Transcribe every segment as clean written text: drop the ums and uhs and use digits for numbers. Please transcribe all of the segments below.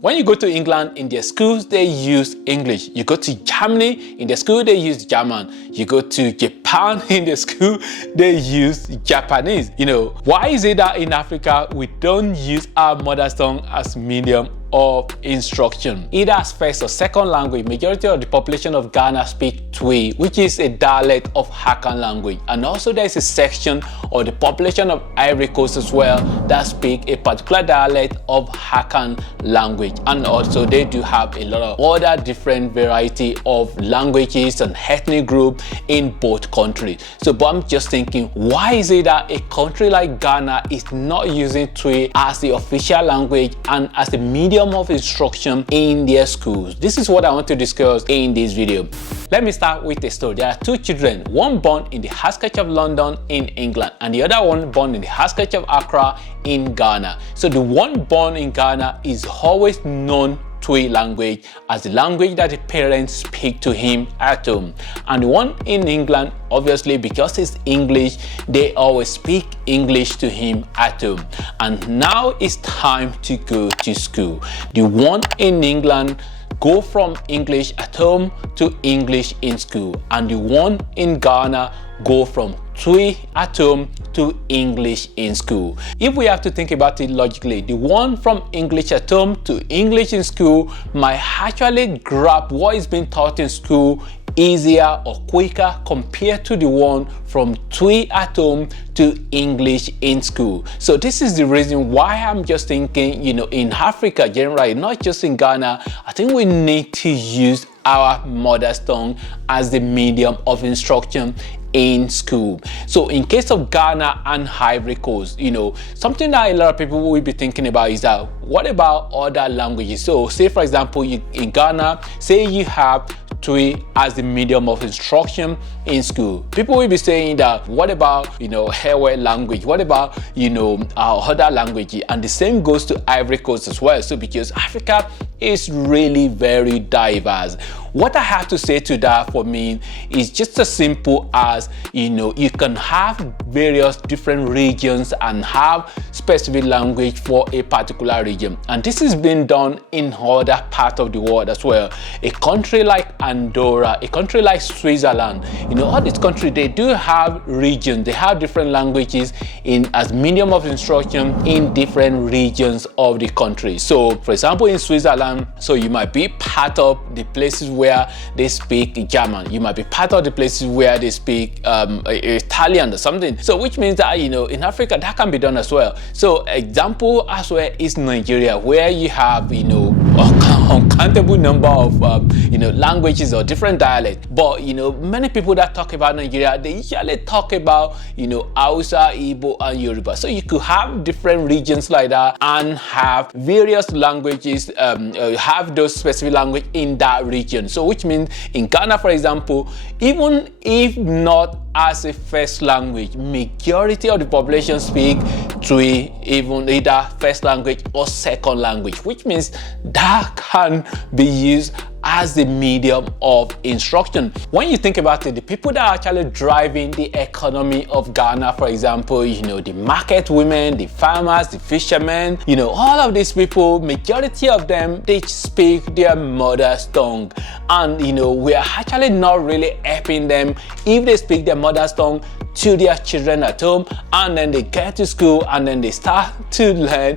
When you go to England, in their schools, they use English. You go to Germany, in their school, they use German. You go to Japan, in their school, they use Japanese. Why is it that in Africa, we don't use our mother tongue as medium of instruction? Either as first or second language, majority of the population of Ghana speak Twi, which is a dialect of Akan language. And also there is a section of the population of Ivory Coast as well that speak a particular dialect of Akan language. And also they do have a lot of other different variety of languages and ethnic group in both countries. But I'm just thinking, why is it that a country like Ghana is not using Twi as the official language and as the medium of instruction in their schools? This is what I want to discuss in this video. Let me start with a story. There are two children, one born in the outskirts of London in England and the other one born in the outskirts of Accra in Ghana. So the one born in Ghana is always known Twi language as the language that the parents speak to him at home, and the one in England, obviously because it's English, they always speak English to him at home. And now it's time to go to school. The one in England go from English at home to English in school, and the one in Ghana go from Twi at home to English in school. If we have to think about it logically, the one from English at home to English in school might actually grab what is being taught in school easier or quicker compared to the one from Twi at home to English in school. So this is the reason why I'm just thinking, in Africa generally, not just in Ghana, I think we need to use our mother tongue as the medium of instruction in school. So in case of Ghana and Ivory Coast, something that a lot of people will be thinking about is that what about other languages? So say for example, in Ghana, say you have Twi as the medium of instruction in school. People will be saying that what about Hewe language? What about our other languages? And the same goes to Ivory Coast as well. So because Africa is really very diverse, what I have to say to that for me is just as simple as you can have various different regions and have specific language for a particular region, and this is being done in other parts of the world as well. A country like Andorra, a country like Switzerland, all these countries, they do have regions, they have different languages in as medium of instruction in different regions of the country. So for example, in Switzerland, so you might be part of the places where they speak German, you might be part of the places where they speak Italian or something. So which means that in Africa that can be done as well. So example as well is Nigeria, where you have uncountable number of languages or different dialects. But many people that talk about Nigeria, they usually talk about Hausa, Igbo and Yoruba. So you could have different regions like that and have various languages, have those specific language in that region. So which means in Ghana, for example, even if not as a first language, majority of the population speak Twi, even either first language or second language, which means that can be used as the medium of instruction. When you think about it, the people that are actually driving the economy of Ghana, for example, the market women, the farmers, the fishermen, all of these people, majority of them, they speak their mother's tongue. And we are actually not really helping them if they speak their mother's tongue to their children at home, and then they get to school and then they start to learn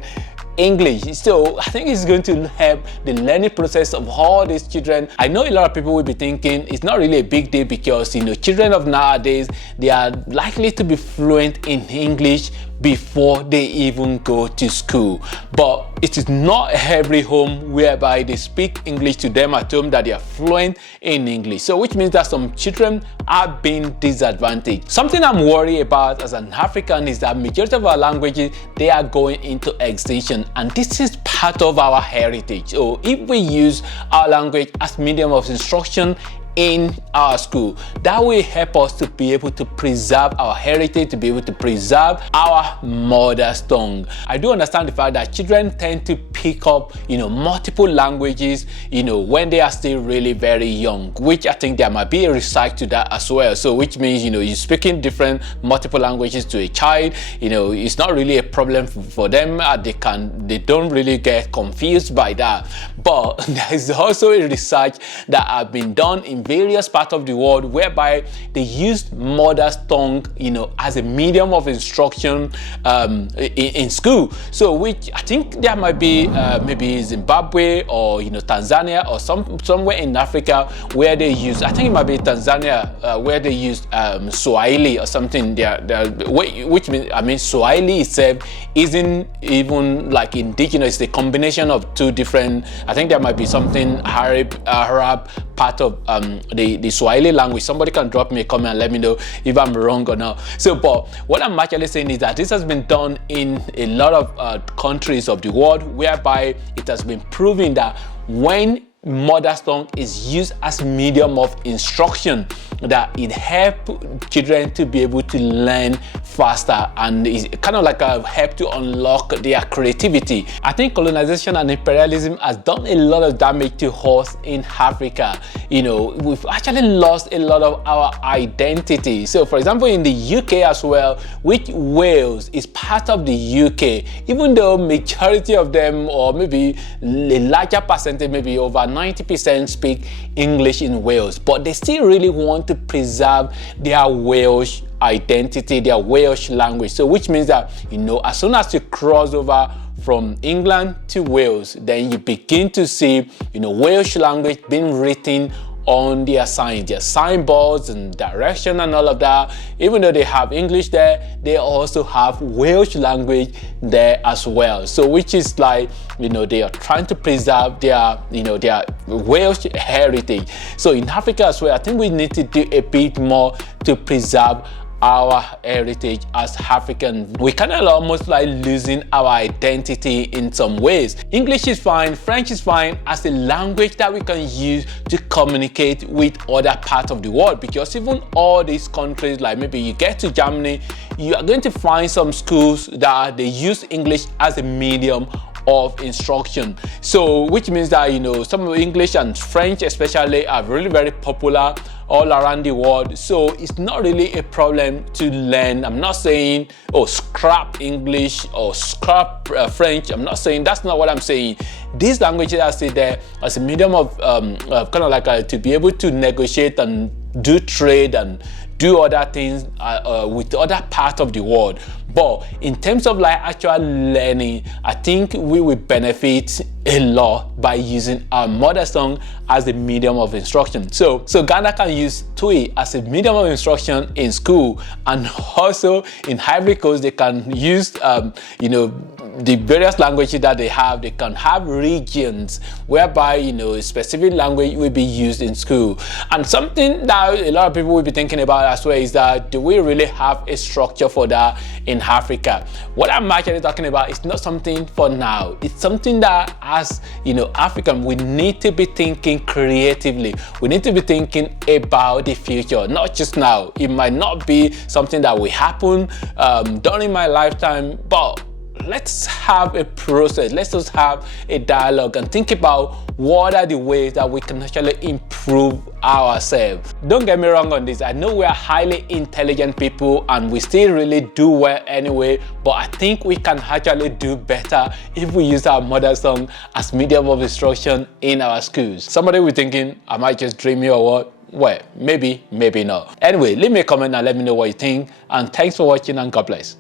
English. So I think it's going to help the learning process of all these children. I know a lot of people will be thinking it's not really a big deal because children of nowadays, they are likely to be fluent in English before they even go to school. But it is not every home whereby they speak English to them at home that they are fluent in English. So which means that some children are being disadvantaged. Something I'm worried about as an African is that majority of our languages, they are going into extinction, and this is part of our heritage. So if we use our language as medium of instruction in our school. That will help us to be able to preserve our heritage, to be able to preserve our mother's tongue. I do understand the fact that children tend to pick up, multiple languages, when they are still really very young, which I think there might be a research to that as well. So which means, you're speaking different multiple languages to a child, it's not really a problem for them. They don't really get confused by that. But there is also a research that have been done in various parts of the world whereby they use mother's tongue, as a medium of instruction in school. So which I think there might be maybe Zimbabwe or Tanzania or somewhere in Africa where they use, I think it might be Tanzania, where they use Swahili or something. Which means Swahili itself isn't even like indigenous. It's a combination of two different. I think there might be something Arab part of the Swahili language. Somebody can drop me a comment and let me know if I'm wrong or not. So, but what I'm actually saying is that this has been done in a lot of countries of the world, whereby it has been proven that when mother's tongue is used as medium of instruction, that it helps children to be able to learn faster, and it's kind of like a help to unlock their creativity. I think colonization and imperialism has done a lot of damage to us in Africa. We've actually lost a lot of our identity. So for example, in the UK as well, which Wales is part of the UK, even though majority of them, or maybe a larger percentage, maybe over 90% speak English in Wales, but they still really want to preserve their Welsh identity, their Welsh language. So which means that, as soon as you cross over from England to Wales, then you begin to see, Welsh language being written on their signs, their signboards and direction and all of that. Even though they have English there, they also have Welsh language there as well. So which is like, they are trying to preserve their, their Welsh heritage. So in Africa as well, I think we need to do a bit more to preserve our heritage as African. We kind of almost like losing our identity in some ways. English is fine, French is fine as a language that we can use to communicate with other parts of the world, because even all these countries, like maybe you get to Germany, you are going to find some schools that they use English as a medium of instruction. So which means that some of English and French especially are really very popular all around the world. So it's not really a problem to learn. I'm not saying scrap English or scrap French. I'm not saying, that's not what I'm saying. These languages are still there as a medium of kind of like to be able to negotiate and do trade and do other things with other parts of the world. But in terms of like actual learning, I think we will benefit a lot by using our mother tongue as a medium of instruction. So Ghana can use TUI as a medium of instruction in school, and also in Ivory Coast they can use the various languages that they have. They can have regions whereby a specific language will be used in school. And something that a lot of people will be thinking about as well is that, do we really have a structure for that in Africa? What I'm actually talking about is not something for now. It's something that as African, we need to be thinking creatively. We need to be thinking about the future, not just now. It might not be something that will happen during my lifetime, but let's have a process. Let's just have a dialogue and think about what are the ways that we can actually improve ourselves. Don't get me wrong on this. I know we are highly intelligent people and we still really do well anyway, but I think we can actually do better if we use our mother tongue as medium of instruction in our schools. Somebody will be thinking, am I just dreaming or what? Well, maybe, maybe not. Anyway, leave me a comment and let me know what you think. And thanks for watching, and God bless.